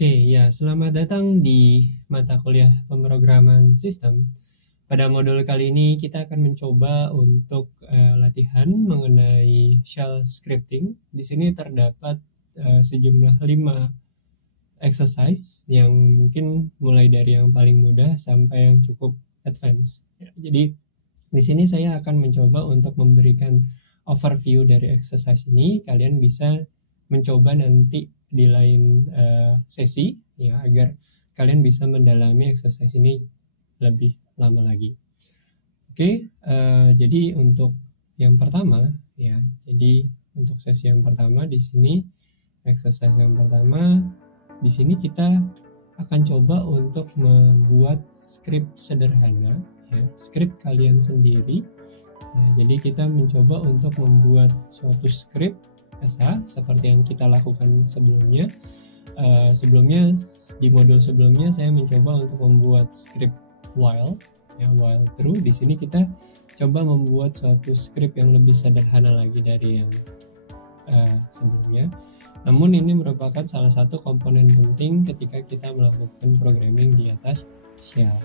Oke, ya, selamat datang di mata kuliah pemrograman sistem. Pada modul kali ini kita akan mencoba untuk latihan mengenai shell scripting. Di sini terdapat sejumlah 5 exercise yang mungkin mulai dari yang paling mudah sampai yang cukup advance. Ya, jadi di sini saya akan mencoba untuk memberikan overview dari exercise ini. Kalian bisa mencoba nanti di lain sesi ya, agar kalian bisa mendalami exercise ini lebih lama lagi. Oke, jadi untuk yang pertama ya, jadi untuk sesi yang pertama di sini, exercise yang pertama di sini kita akan coba untuk membuat script sederhana ya, script kalian sendiri ya. Jadi kita mencoba untuk membuat suatu script SH seperti yang kita lakukan sebelumnya. Sebelumnya di modul sebelumnya saya mencoba untuk membuat script while ya, while true. Di sini kita coba membuat suatu script yang lebih sederhana lagi dari yang sebelumnya. Namun ini merupakan salah satu komponen penting ketika kita melakukan programming di atas shell.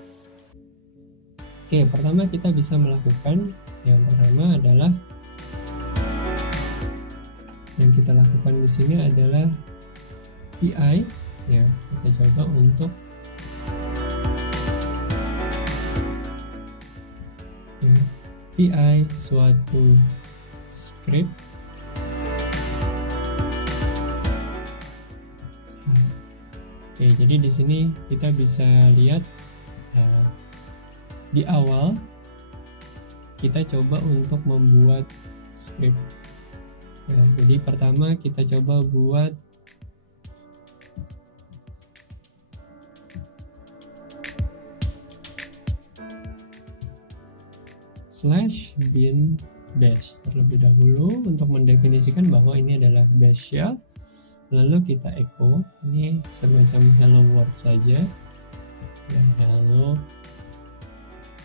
Oke, pertama kita bisa melakukan, yang pertama adalah yang kita lakukan di sini adalah PI ya. Kita coba untuk ya, PI suatu script. Oke, jadi di sini kita bisa lihat di awal kita coba untuk membuat script. Ya, jadi pertama kita coba buat /bin bash terlebih dahulu untuk mendefinisikan bahwa ini adalah bash shell. Lalu kita echo, ini semacam hello world saja ya, hello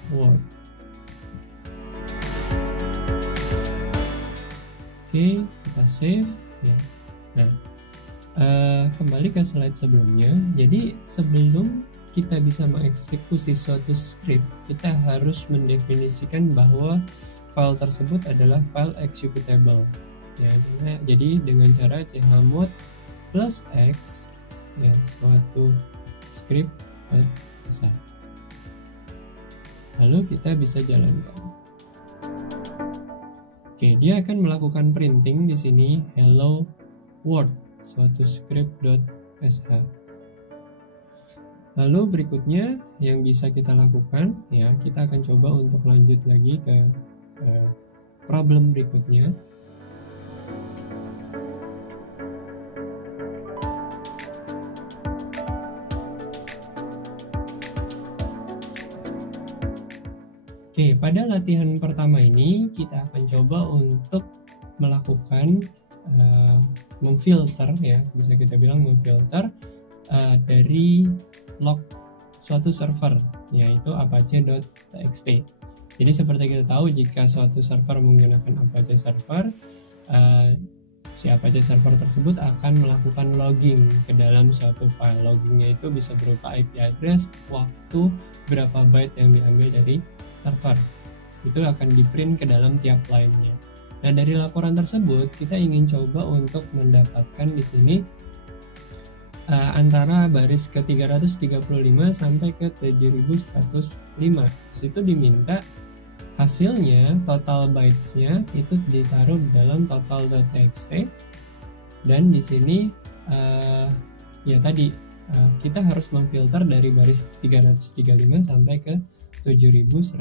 world. Oke, kita save ya. Nah, kembali ke slide sebelumnya. Jadi sebelum kita bisa mengeksekusi suatu script, kita harus mendefinisikan bahwa file tersebut adalah file executable ya. Jadi dengan cara chmod +x ya, suatu script besar. Lalu kita bisa jalankan. Oke, dia akan melakukan printing di sini hello world suatu script.sh. Lalu berikutnya yang bisa kita lakukan ya, kita akan coba untuk lanjut lagi ke problem berikutnya. Oke, pada latihan pertama ini kita akan coba untuk melakukan memfilter ya, bisa kita bilang memfilter dari log suatu server, yaitu apache.txt. Jadi seperti kita tahu, jika suatu server menggunakan Apache server, si Apache server tersebut akan melakukan logging ke dalam suatu file. Loggingnya itu bisa berupa IP address, waktu, berapa byte yang diambil dari server. Itu akan di-print ke dalam tiap line-nya. Nah, dari laporan tersebut kita ingin coba untuk mendapatkan di sini antara baris ke 335 sampai ke 7105. Situ diminta hasilnya, total bytes-nya itu ditaruh dalam total.txt, dan di sini ya tadi kita harus memfilter dari baris 335 sampai ke 7105.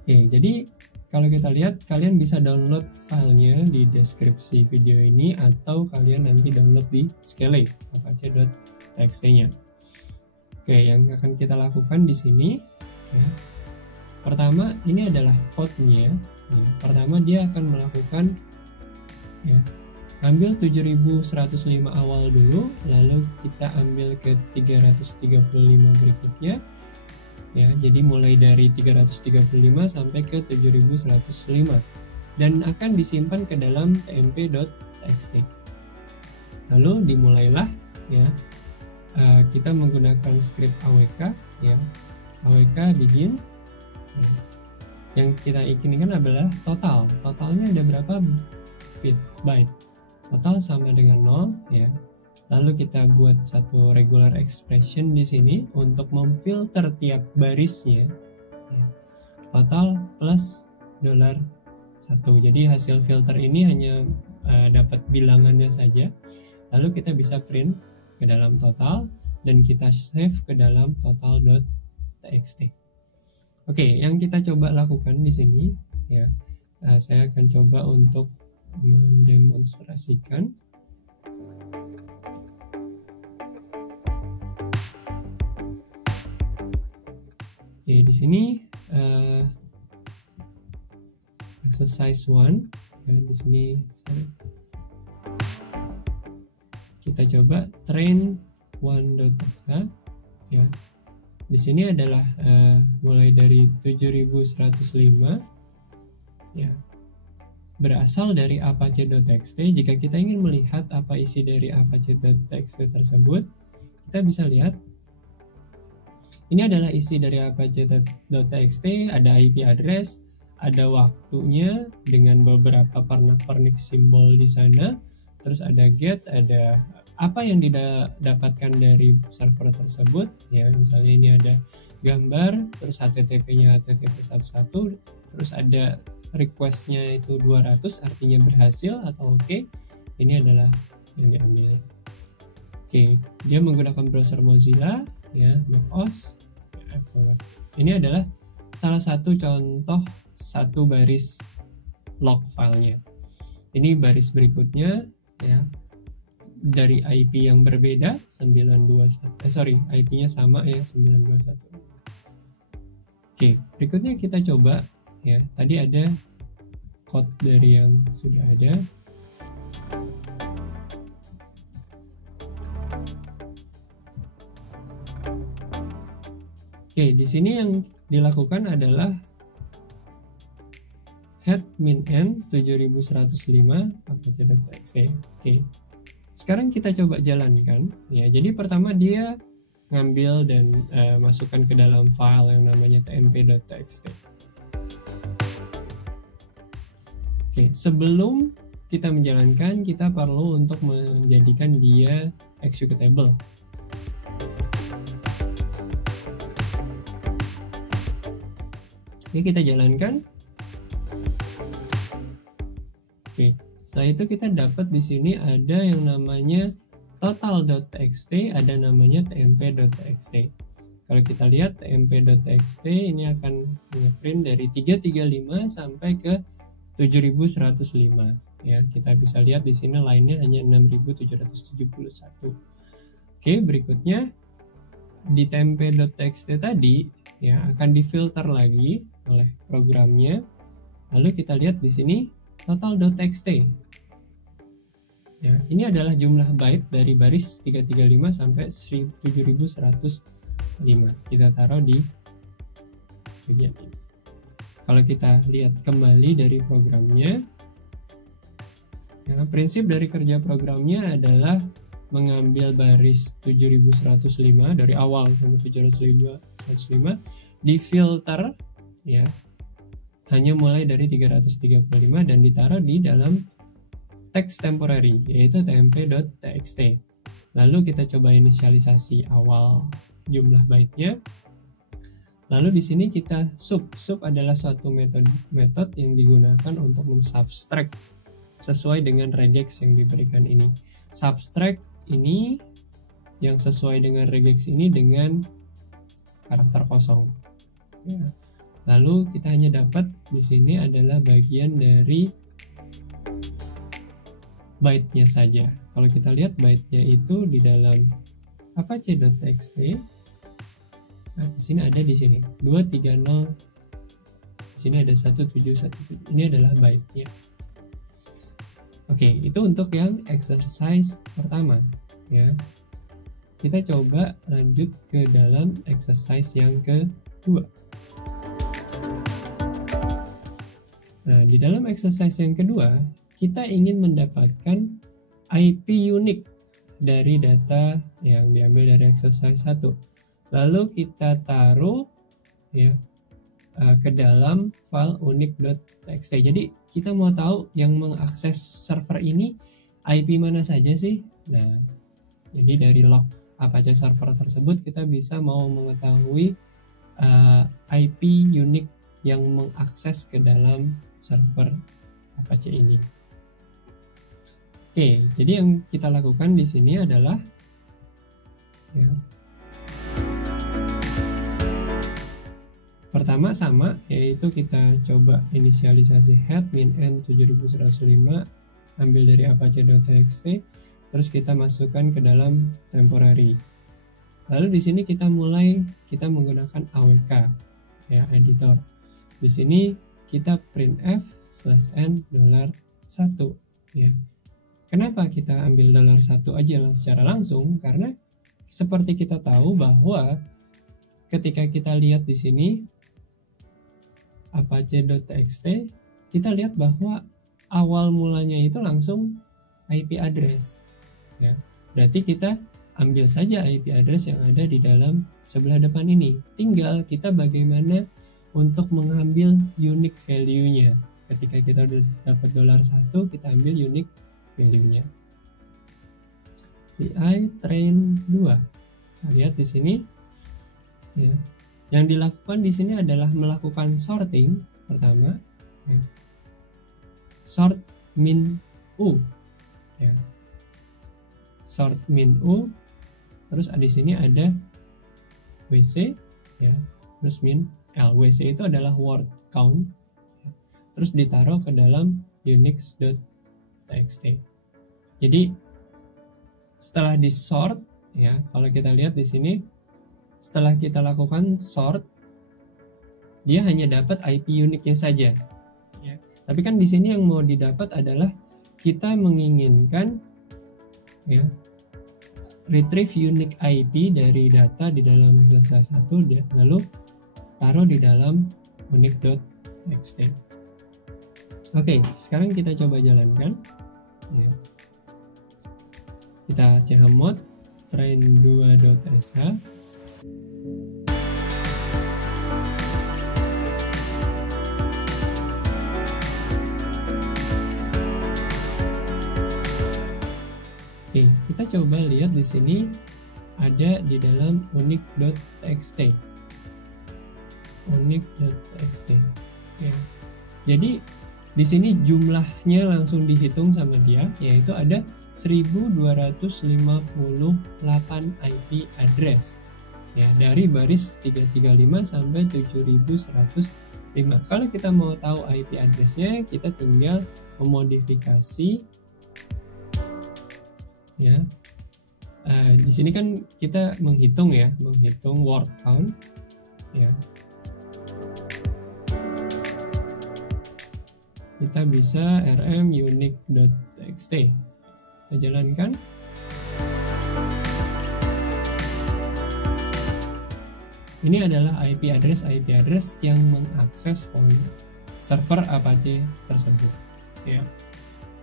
Oke, jadi kalau kita lihat, kalian bisa download filenya di deskripsi video ini, atau kalian nanti download di Skele apache.txt-nya. Oke, yang akan kita lakukan di sini ya, pertama ini adalah code-nya ya. Pertama dia akan melakukan ya, ambil 7105 awal dulu, lalu kita ambil ke 335 berikutnya ya. Jadi mulai dari 335 sampai ke 7105 dan akan disimpan ke dalam tmp.txt. Lalu dimulailah ya, kita menggunakan script awk ya, awk begin ya. Yang kita inginkan adalah totalnya ada berapa byte, total sama dengan 0 ya. Lalu kita buat satu regular expression di sini untuk memfilter tiap barisnya ya. Total plus $1. Jadi hasil filter ini hanya dapat bilangannya saja. Lalu kita bisa print ke dalam total dan kita save ke dalam total.txt. Oke, yang kita coba lakukan di sini ya, saya akan coba untuk mendemonstrasikan. Oke, di sini exercise 1 ya, di sini kita coba train 1.data ya. Di sini adalah mulai dari 7105 ya, berasal dari apache.txt. Jika kita ingin melihat apa isi dari apache.txt tersebut, kita bisa lihat ini adalah isi dari apache.txt, ada IP address, ada waktunya dengan beberapa pernak-pernik simbol di sana, terus ada get, ada apa yang didapatkan dari server tersebut ya, misalnya ini ada gambar, terus HTTP-nya HTTP 11, terus ada request-nya itu 200, artinya berhasil atau oke. Ini adalah yang diambil. Oke, dia menggunakan browser Mozilla ya, macOS ya, ini adalah salah satu contoh satu baris log filenya. Ini baris berikutnya ya, dari IP yang berbeda 921, IP-nya sama ya 921. Oke, berikutnya kita coba ya, tadi ada code dari yang sudah ada. Oke, di sini yang dilakukan adalah head min n 7105 apache.txt. Oke. Sekarang kita coba jalankan ya. Jadi pertama dia ngambil dan masukkan ke dalam file yang namanya tmp.txt. Oke, sebelum kita menjalankan, kita perlu untuk menjadikan dia executable. Oke, kita jalankan. Oke, setelah itu kita dapat di sini ada yang namanya total.txt, ada namanya tmp.txt. Kalau kita lihat tmp.txt ini akan ngeprint dari 335 sampai ke 7105 ya. Kita bisa lihat di sini line-nya hanya 6771. Oke, berikutnya di tmp.txt tadi ya akan difilter lagi oleh programnya. Lalu kita lihat di sini total.txt. Ya, ini adalah jumlah byte dari baris 335 sampai 7105. Kita taruh di bagian ini. Kalau kita lihat kembali dari programnya, ya, prinsip dari kerja programnya adalah mengambil baris 7105 dari awal sampai 7105, difilter ya, hanya mulai dari 335 dan ditaruh di dalam teks temporary yaitu tmp.txt. Lalu kita coba inisialisasi awal jumlah byte-nya. Lalu di sini kita sub adalah suatu metode yang digunakan untuk mensubtract sesuai dengan regex yang diberikan ini. Subtract ini yang sesuai dengan regex ini dengan karakter kosong. Ya. Lalu kita hanya dapat di sini adalah bagian dari byte-nya saja. Kalau kita lihat byte-nya itu di dalam apache.txt. Nah, di sini ada di sini 230. Di sini ada 1717. Ini adalah byte-nya. Oke, itu untuk yang exercise pertama ya. Kita coba lanjut ke dalam exercise yang kedua. Nah, di dalam exercise yang kedua, kita ingin mendapatkan IP unik dari data yang diambil dari exercise 1. Lalu kita taruh ya ke dalam file unique.txt. Jadi kita mau tahu yang mengakses server ini IP mana saja sih. Nah, jadi dari log Apache server tersebut kita bisa mau mengetahui IP unique yang mengakses ke dalam server Apache ini. Oke, jadi yang kita lakukan di sini adalah ya, pertama sama, yaitu kita coba inisialisasi head min n 7105, ambil dari apache.txt, terus kita masukkan ke dalam temporary. Lalu di sini kita menggunakan awk ya, editor. Di sini kita printf /n $1 ya. Kenapa kita ambil $1 aja secara langsung? Karena seperti kita tahu bahwa ketika kita lihat di sini apache.txt, kita lihat bahwa awal mulanya itu langsung IP address ya. Berarti kita ambil saja IP address yang ada di dalam sebelah depan ini. Tinggal kita bagaimana untuk mengambil unique value-nya. Ketika kita sudah dapat $1, kita ambil unique value-nya. PI train 2. Nah, lihat di sini ya. Yang dilakukan di sini adalah melakukan sorting pertama ya. Sort min u ya. Sort min u, terus di sini ada WC ya, terus min L. WC itu adalah word count ya. Terus ditaruh ke dalam unix.txt. Jadi setelah di sort ya, kalau kita lihat di sini setelah kita lakukan sort, dia hanya dapat IP unique-nya saja ya. Tapi kan di sini yang mau didapat adalah kita menginginkan ya, retrieve unique IP dari data di dalam exercise 1, lalu taruh di dalam unique.txt. Oke, sekarang kita coba jalankan ya. Kita chmod train2.sh. Oke, kita coba lihat di sini ada di dalam unique.txt. Unique.txt. Ya. Jadi di sini jumlahnya langsung dihitung sama dia, yaitu ada 1258 IP address. Ya, dari baris 335 sampai 7105. Kalau kita mau tahu IP address-nya, kita tinggal memodifikasi ya. Di sini kan kita menghitung word count ya. Kita bisa rm unique.txt. Kita jalankan. Ini adalah IP address yang mengakses server Apache tersebut ya.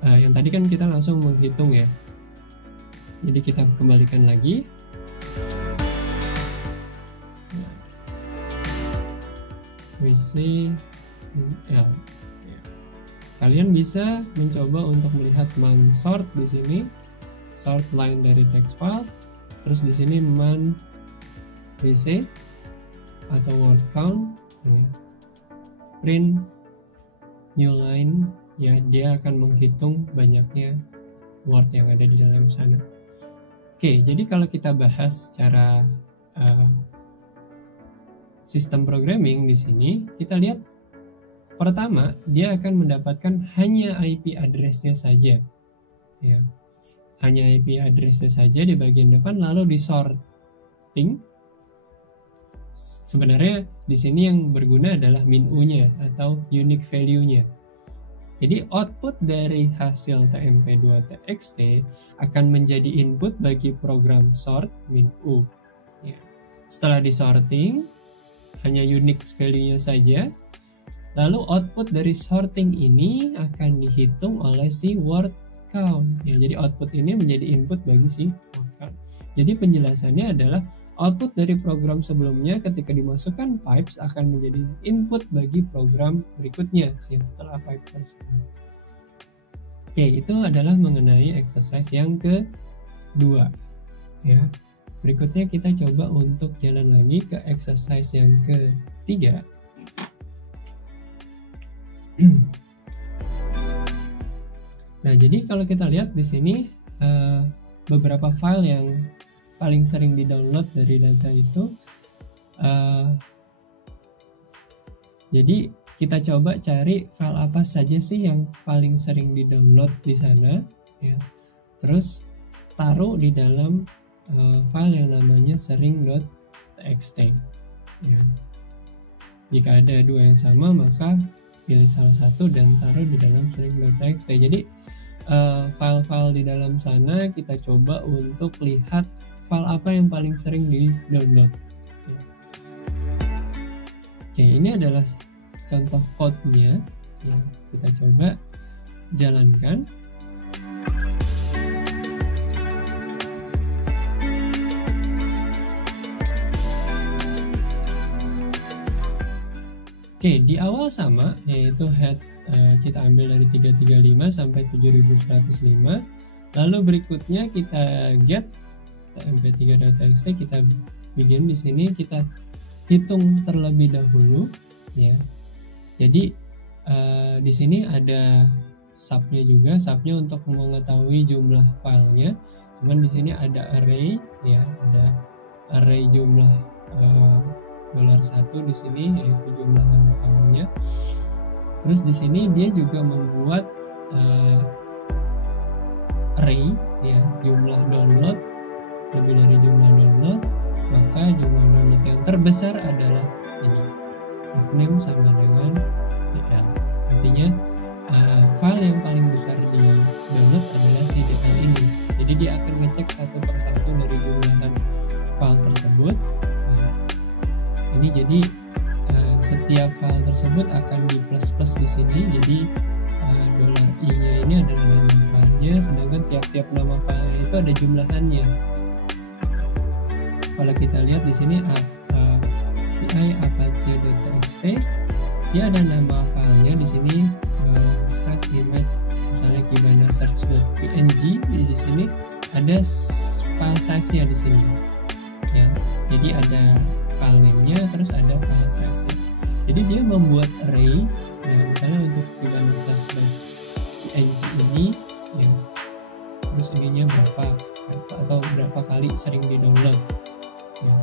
Yang tadi kan kita langsung menghitung ya. Jadi kita kembalikan lagi. WC ya. Kalian bisa mencoba untuk melihat man sort di sini, sort line dari text file, terus di sini man WC atau word count ya. Print new line ya, dia akan menghitung banyaknya word yang ada di dalam sana. Oke, jadi kalau kita bahas secara sistem programming di sini, kita lihat pertama dia akan mendapatkan hanya IP address-nya saja, ya, hanya IP address-nya saja di bagian depan, lalu di sorting. Sebenarnya di sini yang berguna adalah min u-nya atau unique value-nya. Jadi output dari hasil tmp2.txt akan menjadi input bagi program sort min u. Ya. Setelah disorting, hanya unique value-nya saja. Lalu output dari sorting ini akan dihitung oleh si word count. Ya, jadi output ini menjadi input bagi si word count. Jadi penjelasannya adalah output dari program sebelumnya ketika dimasukkan pipes akan menjadi input bagi program berikutnya yang setelah pipe tersebut. Oke, itu adalah mengenai exercise yang kedua. Ya. Berikutnya kita coba untuk jalan lagi ke exercise yang ketiga. Nah, jadi kalau kita lihat di sini beberapa file yang paling sering di-download dari data itu, jadi kita coba cari file apa saja sih yang paling sering di-download di sana, ya. Terus taruh di dalam file yang namanya sering.txt. Ya. Jika ada dua yang sama, maka pilih salah satu dan taruh di dalam sering.txt. Jadi file-file di dalam sana kita coba untuk lihat file apa yang paling sering di-download. Ya. Oke, ini adalah contoh code-nya. Ya, kita coba jalankan. Oke, di awal sama, yaitu head kita ambil dari 335 sampai 7105. Lalu berikutnya kita get mp3.txt, kita bikin di sini, kita hitung terlebih dahulu, ya. Jadi di sini ada subnya juga, subnya untuk mengetahui jumlah filenya. Cuman di sini ada array, ya, ada array jumlah $1 di sini, yaitu jumlah filenya. Terus di sini dia juga membuat array, ya, jumlah download, lebih dari jumlah download, maka jumlah download yang terbesar adalah ini, name sama dengan DL. Artinya file yang paling besar di download adalah si DL ini. Jadi dia akan ngecek satu persatu dari jumlahan file tersebut. Ini jadi setiap file tersebut akan di plus di sini. Jadi $i-nya ini adalah nama filenya, sedangkan tiap-tiap nama filenya itu ada jumlahannya. Kalau kita lihat di sini pi apache.txt, dia ada nama filenya di sini, search image, misalnya Kibana search.png. Di sini ada file size-nya di sini, ya. Jadi ada file name-nya, terus ada file size-nya. Jadi dia membuat array, ya, misalnya untuk Kibana search.png ini, ya, terus ininya berapa atau berapa kali sering di-download, ya.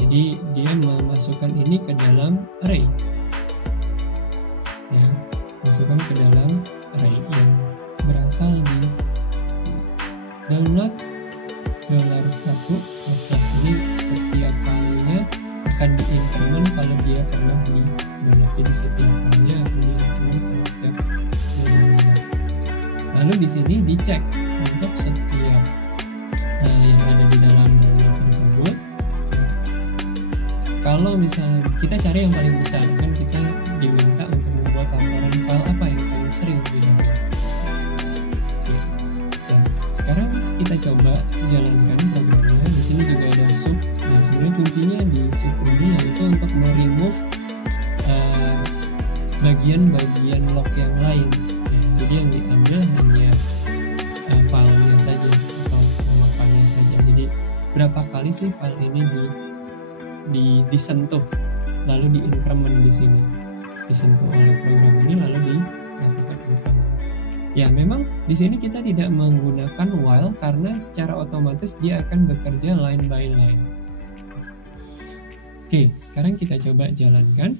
Jadi dia memasukkan ini ke dalam array, ya, masukkan ke dalam array yang berasal di download $1. Ini setiap filenya akan di-increment kalau dia pernah di-download. Jadi setiap filenya akan di-increment kalau setiap download. Lalu di sini dicek untuk setiap yang ada di dalam download tersebut. Kalau misalnya kita cari yang paling besar, kan kita diminta untuk membuat laporan file apa yang paling sering di-download. Dan sekarang kita coba jalankan programnya. Di sini juga ada sub. Nah, sebenarnya kuncinya di sub ini yaitu untuk meremove bagian-bagian log yang lain. Ya, jadi yang diambil hanya filenya saja atau nama filenya saja. Jadi berapa kali sih file ini disentuh, lalu di-increment di sini, disentuh oleh program ini lalu dilakukan increment. Ya, memang di sini kita tidak menggunakan while karena secara otomatis dia akan bekerja line by line. Oke, sekarang kita coba jalankan.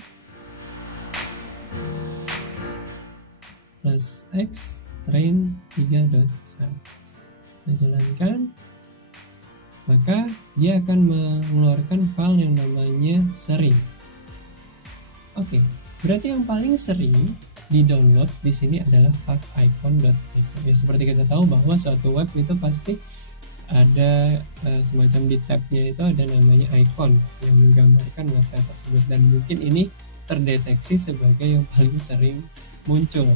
Plus x train 3.1. Kita jalankan. Maka dia akan mengeluarkan file yang namanya sering. Oke, berarti yang paling sering di-download di sini adalah favicon.icon. Ya, seperti kita tahu bahwa suatu web itu pasti ada semacam di tab-nya itu ada namanya icon yang menggambarkan website tersebut, dan mungkin ini terdeteksi sebagai yang paling sering muncul.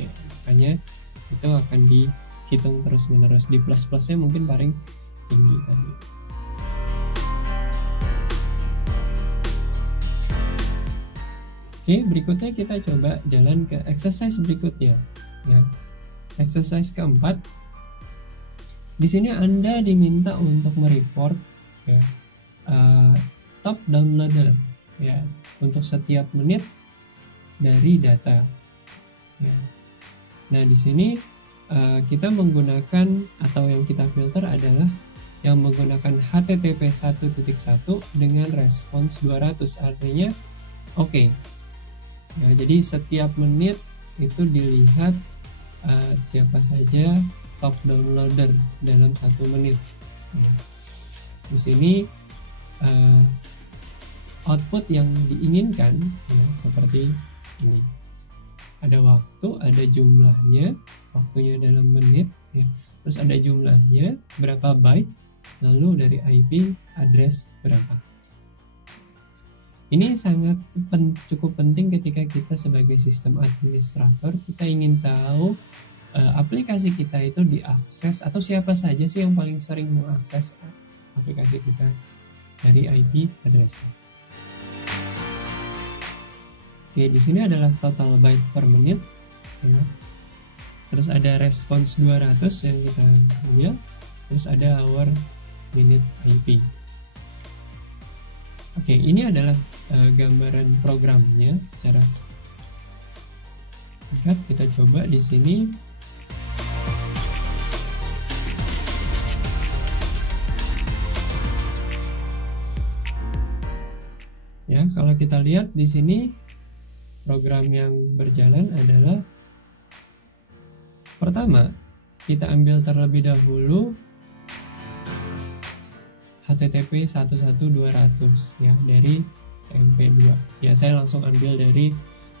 Ya, makanya itu akan hitung terus menerus. Di plus-plusnya mungkin paling tinggi tadi. Oke, berikutnya kita coba jalan ke exercise berikutnya ya. Exercise keempat. Di sini Anda diminta untuk mereport ya, top downloader ya, untuk setiap menit dari data ya. Nah, di sini kita menggunakan, atau yang kita filter adalah yang menggunakan HTTP 1.1 dengan respons 200, artinya oke. Ya, jadi setiap menit itu dilihat siapa saja top downloader dalam 1 menit. Ya. Di sini output yang diinginkan ya, seperti ini. Ada waktu, ada jumlahnya, waktunya dalam menit ya. Terus ada jumlahnya berapa byte, lalu dari IP address berapa. Ini sangat cukup penting ketika kita sebagai sistem administrator, kita ingin tahu aplikasi kita itu diakses, atau siapa saja sih yang paling sering mengakses aplikasi kita dari IP address-nya. Oke, di sini adalah total byte per menit ya. Terus ada respons 200 yang kita lihat, terus ada hour minute IP. Oke, ini adalah gambaran programnya secara singkat. Kita coba di sini. Ya, kalau kita lihat di sini program yang berjalan adalah, pertama kita ambil terlebih dahulu HTTP 11200 ya, dari TMP2 ya. Saya langsung ambil dari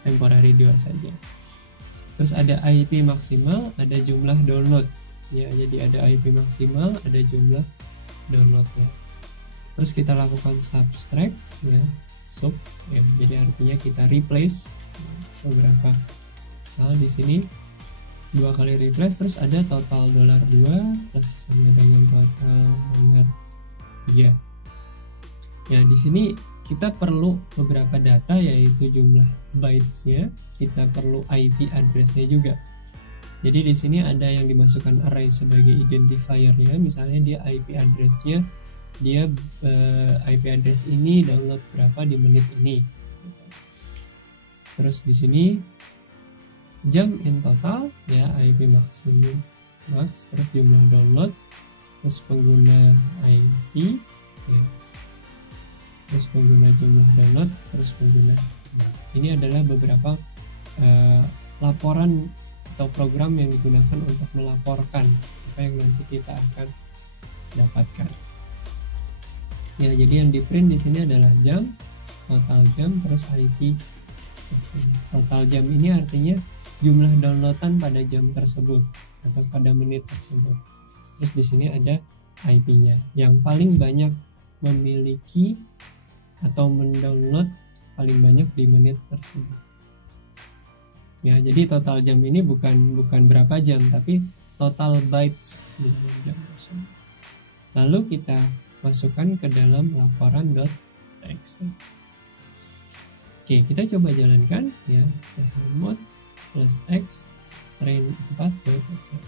temporary 2 saja. Terus ada IP maksimal, ada jumlah download ya. Jadi ada IP maksimal, ada jumlah download ya. Terus kita lakukan subtract ya, sub ya, jadi artinya kita replace beberapa hal di sini, 2 kali replace. Terus ada total $2 plus sama dengan total $3 ya. Di sini kita perlu beberapa data, yaitu jumlah bytes-nya, kita perlu IP address-nya juga. Jadi di sini ada yang dimasukkan array sebagai identifier ya, misalnya dia IP address-nya, dia IP address ini download berapa di menit ini. Terus di sini jam in total ya, IP maksimum max, terus jumlah download, terus pengguna IP ya, terus pengguna jumlah download, terus pengguna. Ini adalah beberapa laporan atau program yang digunakan untuk melaporkan apa yang nanti kita akan dapatkan. Ya, jadi yang di print di sini adalah jam, total jam, terus IP. Total jam ini artinya jumlah downloadan pada jam tersebut atau pada menit tersebut. Terus di sini ada IP-nya yang paling banyak memiliki atau mendownload paling banyak di menit tersebut. Ya, jadi total jam ini bukan berapa jam, tapi total bytes di dalam jam tersebut. Lalu kita masukkan ke dalam laporan.txt. Oke, kita coba jalankan ya. Chmod plus x train 4 dataset.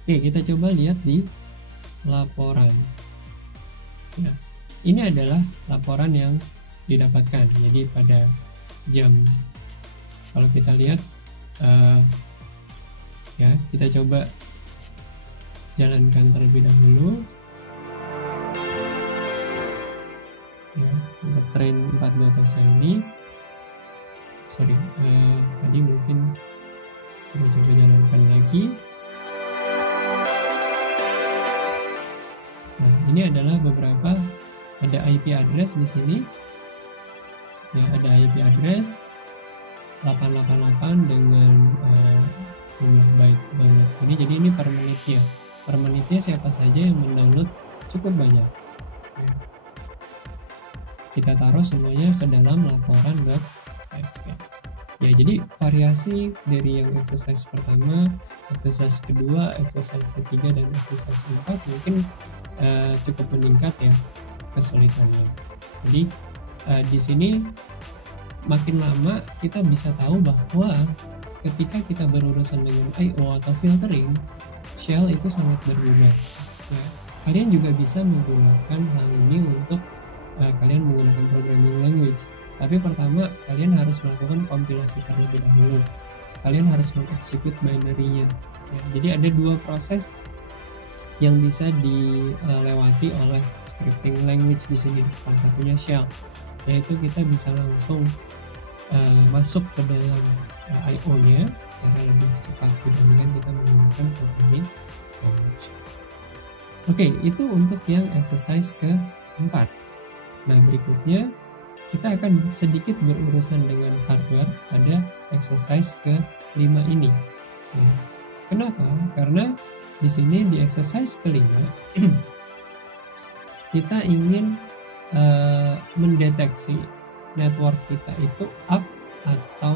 Oke, kita coba lihat di laporan. Nah, ini adalah laporan yang didapatkan. Jadi pada jam, kalau kita lihat ya, kita coba jalankan terlebih dahulu ya, untuk train 4 dataset ini. Tadi mungkin kita coba jalankan lagi. Nah, ini adalah beberapa, ada IP address di sini ya, ada IP address 888 dengan jumlah byte download segini. Jadi ini per menitnya siapa saja yang mendownload cukup banyak ya. Kita taruh semuanya ke dalam laporan.txt. Ya, jadi variasi dari yang exercise pertama, exercise kedua, exercise ketiga, dan exercise keempat mungkin cukup meningkat ya kesulitannya. Jadi di sini makin lama kita bisa tahu bahwa ketika kita berurusan dengan I/O atau filtering, shell itu sangat berguna. Ya, kalian juga bisa menggunakan hal ini untuk kalian menggunakan programming language. Tapi pertama kalian harus melakukan kompilasi terlebih dahulu. Kalian harus mengeksekut binary-nya. Ya, jadi ada dua proses yang bisa dilewati oleh scripting language di sini. Salah satunya shell, yaitu kita bisa langsung masuk ke dalam I/O-nya secara lebih cepat dibandingkan kita menggunakan programming language. Oke, itu untuk yang exercise keempat. Nah, berikutnya kita akan sedikit berurusan dengan hardware pada exercise ke-5 ini. Ya. Kenapa? Karena di sini di exercise ke-5 kita ingin mendeteksi network kita itu up atau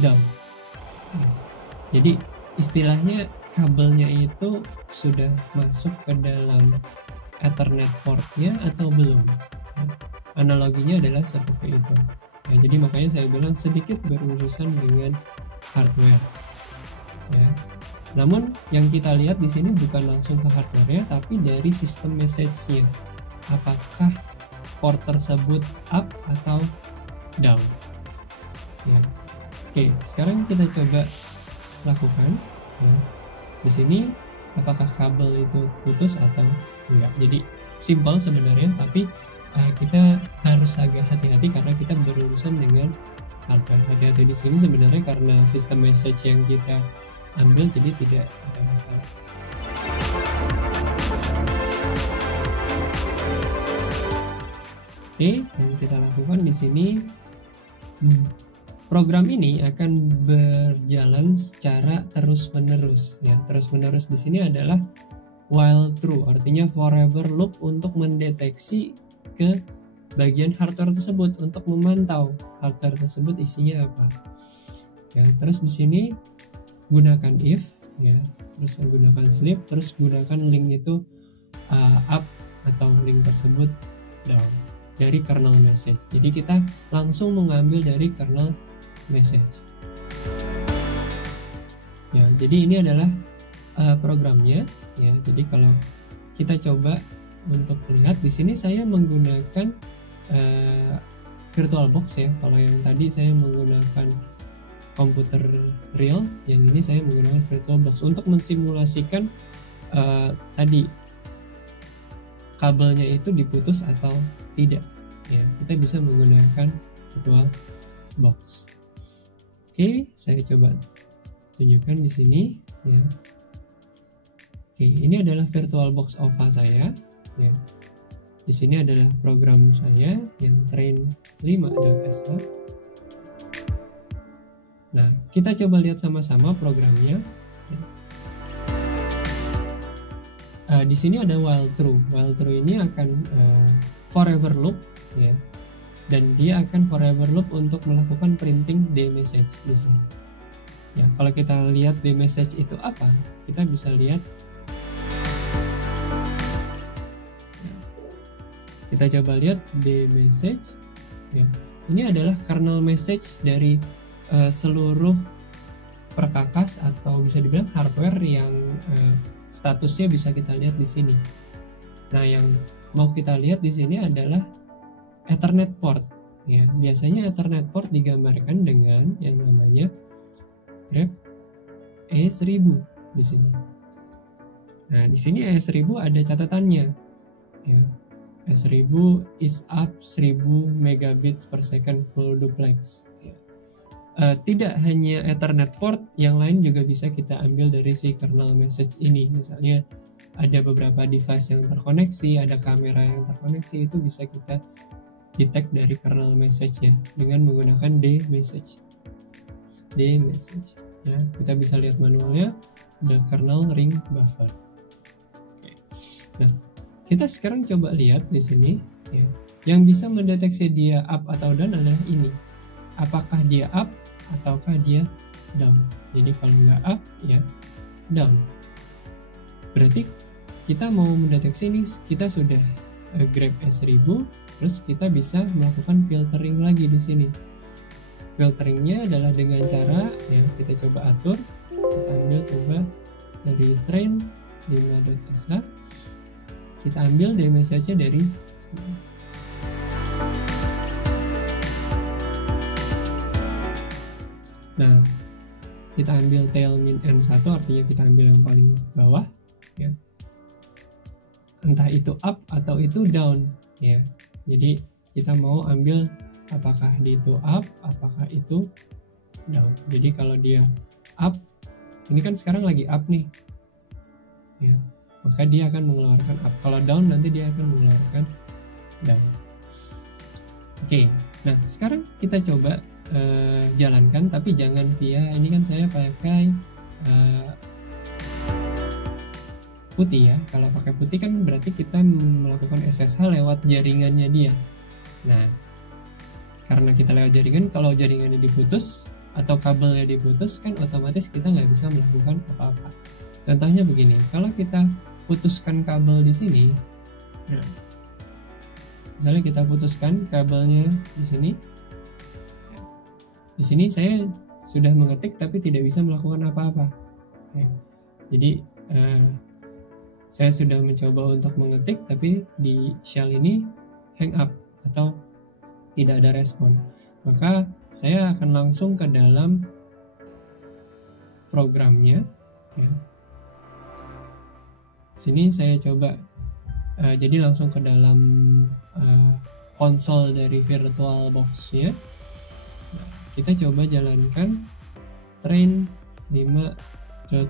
down. Ya. Jadi istilahnya kabelnya itu sudah masuk ke dalam Ethernet portnya atau belum. Analoginya adalah seperti itu. Ya, jadi makanya saya bilang sedikit berurusan dengan hardware. Ya. Namun yang kita lihat di sini bukan langsung ke hardware-nya, tapi dari sistem message-nya. Apakah port tersebut up atau down? Ya. Oke, sekarang kita coba lakukan. Ya. Di sini apakah kabel itu putus atau enggak? Jadi simpel sebenarnya, tapi kita harus agak hati-hati karena kita berurusan dengan hardware. Hati-hati di sini sebenarnya karena sistem message yang kita ambil, jadi tidak ada masalah. Oke, yang kita lakukan di sini, program ini akan berjalan secara terus-menerus. Ya, terus-menerus di sini adalah while true, artinya forever loop untuk mendeteksi ke bagian hardware tersebut untuk memantau hardware tersebut isinya apa. Ya, terus di sini gunakan if, ya, terus gunakan sleep, terus gunakan link itu up atau link tersebut down dari kernel message. Jadi kita langsung mengambil dari kernel message. Ya, jadi ini adalah programnya. Ya, jadi kalau kita coba untuk lihat di sini saya menggunakan VirtualBox ya. Kalau yang tadi saya menggunakan komputer real, yang ini saya menggunakan VirtualBox untuk mensimulasikan tadi kabelnya itu diputus atau tidak. Ya, kita bisa menggunakan VirtualBox. Oke, saya coba tunjukkan di sini ya. Oke, ini adalah VirtualBox OVA saya. Ya. Di sini adalah program saya yang train5.sh. Nah, kita coba lihat sama-sama programnya. Di sini ada while true. While true ini akan forever loop, ya, dan dia akan forever loop untuk melakukan printing dMessage di sini. Ya, kalau kita lihat dMessage itu apa, kita bisa lihat. Kita coba lihat dMessage. Ya, ini adalah kernel message dari seluruh perkakas atau bisa dibilang hardware yang statusnya bisa kita lihat di sini. Nah, yang mau kita lihat di sini adalah Ethernet port. Ya, biasanya Ethernet port digambarkan dengan yang namanya grep E1000 di sini. Nah, di sini E1000 ada catatannya. Ya. E1000 is up 1000 megabit per second full duplex. Ya. Tidak hanya Ethernet port, yang lain juga bisa kita ambil dari si kernel message ini. Misalnya ada beberapa device yang terkoneksi, ada kamera yang terkoneksi, itu bisa kita detect dari kernel message ya dengan menggunakan dMessage. Ya, kita bisa lihat manualnya, the kernel ring buffer. Oke. Nah, kita sekarang coba lihat di sini ya. Yang bisa mendeteksi dia up atau down adalah ini. Apakah dia up ataukah dia down. Jadi kalau nggak up ya down. Berarti kita mau mendeteksi ini, kita sudah grab S1000, terus kita bisa melakukan filtering lagi di sini. Filteringnya adalah dengan cara ya kita coba atur, kita ambil coba dari train 5.sh, kita ambil DMSH dari sini. Nah, kita ambil tail min N1, artinya kita ambil yang paling bawah ya. Entah itu up atau itu down ya. Jadi kita mau ambil apakah itu up, apakah itu down. Jadi kalau dia up, ini kan sekarang lagi up nih ya, maka dia akan mengeluarkan up. Kalau down nanti dia akan mengeluarkan down. Oke, nah sekarang kita coba jalankan, tapi jangan via, ini kan saya pakai putih ya. Kalau pakai putih kan berarti kita melakukan SSH lewat jaringannya dia. Nah, karena kita lewat jaringan, kalau jaringannya diputus atau kabelnya diputus kan otomatis kita nggak bisa melakukan apa-apa. Contohnya begini, kalau kita putuskan kabel di sini, nah, misalnya kita putuskan kabelnya di sini. Di sini saya sudah mengetik tapi tidak bisa melakukan apa-apa. Jadi saya sudah mencoba untuk mengetik tapi di shell ini hang up atau tidak ada respon. Maka saya akan langsung ke dalam programnya. Ya. Sini saya coba jadi langsung ke dalam konsol dari VirtualBox-nya. Nah, kita coba jalankan train 5.sh.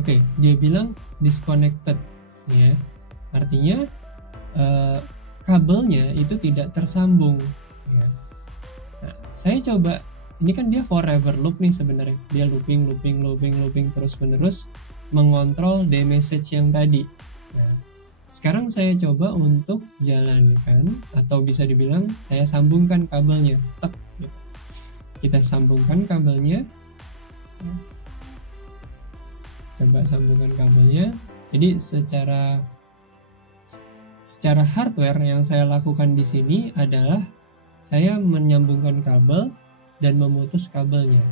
Oke, dia bilang disconnected ya. Artinya kabelnya itu tidak tersambung ya. Nah, saya coba, ini kan dia forever loop nih sebenarnya. Dia looping terus menerus mengontrol DMSH yang tadi. Nah, sekarang saya coba untuk jalankan, atau bisa dibilang saya sambungkan kabelnya. Tek, gitu. Kita sambungkan kabelnya. Coba sambungkan kabelnya. Jadi secara hardware yang saya lakukan di sini adalah saya menyambungkan kabel dan memutus kabelnya.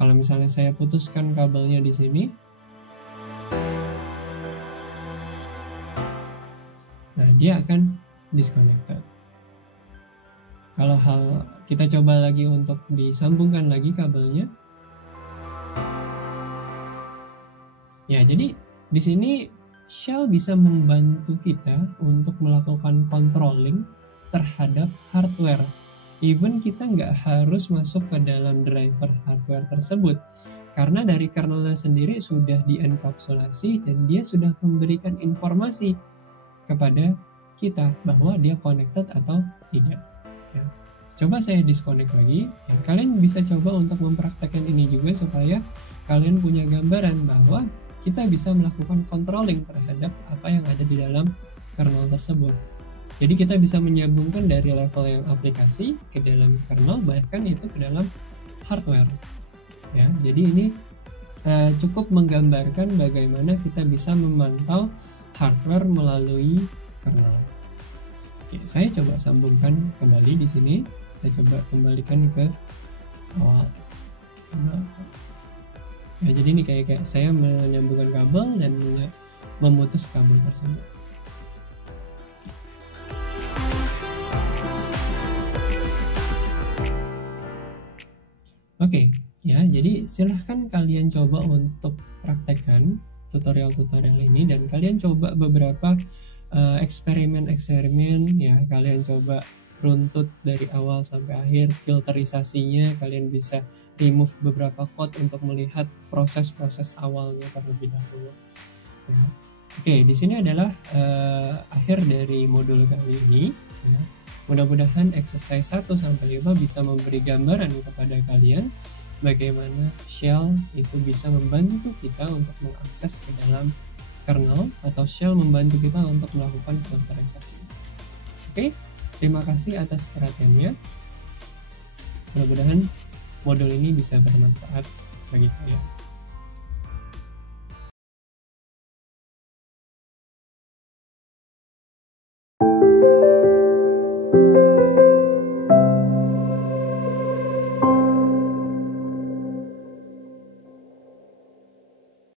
Kalau misalnya saya putuskan kabelnya di sini, nah dia akan disconnected. Kalau kita coba lagi untuk disambungkan lagi kabelnya. Ya, jadi di sini Shell bisa membantu kita untuk melakukan controlling terhadap hardware. Even kita nggak harus masuk ke dalam driver hardware tersebut, karena dari kernelnya sendiri sudah dienkapsulasi dan dia sudah memberikan informasi kepada kita bahwa dia connected atau tidak. Ya. Coba saya disconnect lagi. Ya, kalian bisa coba untuk mempraktekkan ini juga supaya kalian punya gambaran bahwa kita bisa melakukan controlling terhadap apa yang ada di dalam kernel tersebut. Jadi kita bisa menyambungkan dari level yang aplikasi ke dalam kernel, bahkan itu ke dalam hardware. Ya, jadi ini cukup menggambarkan bagaimana kita bisa memantau hardware melalui kernel. Oke, saya coba sambungkan kembali di sini. Saya coba kembalikan ke awal. Ya, jadi ini kayak saya menyambungkan kabel dan memutus kabel tersebut. Oke, ya, jadi silahkan kalian coba untuk praktekkan tutorial-tutorial ini dan kalian coba beberapa eksperimen ya. Kalian coba runtut dari awal sampai akhir, filterisasinya kalian bisa remove beberapa code untuk melihat proses-proses awalnya terlebih dahulu. Ya. Oke, di sini adalah akhir dari modul kali ini. Ya. Mudah-mudahan exercise 1-5 bisa memberi gambaran kepada kalian bagaimana Shell itu bisa membantu kita untuk mengakses ke dalam kernel, atau Shell membantu kita untuk melakukan filterisasi. Oke, terima kasih atas perhatiannya. Mudah-mudahan modul ini bisa bermanfaat bagi kalian.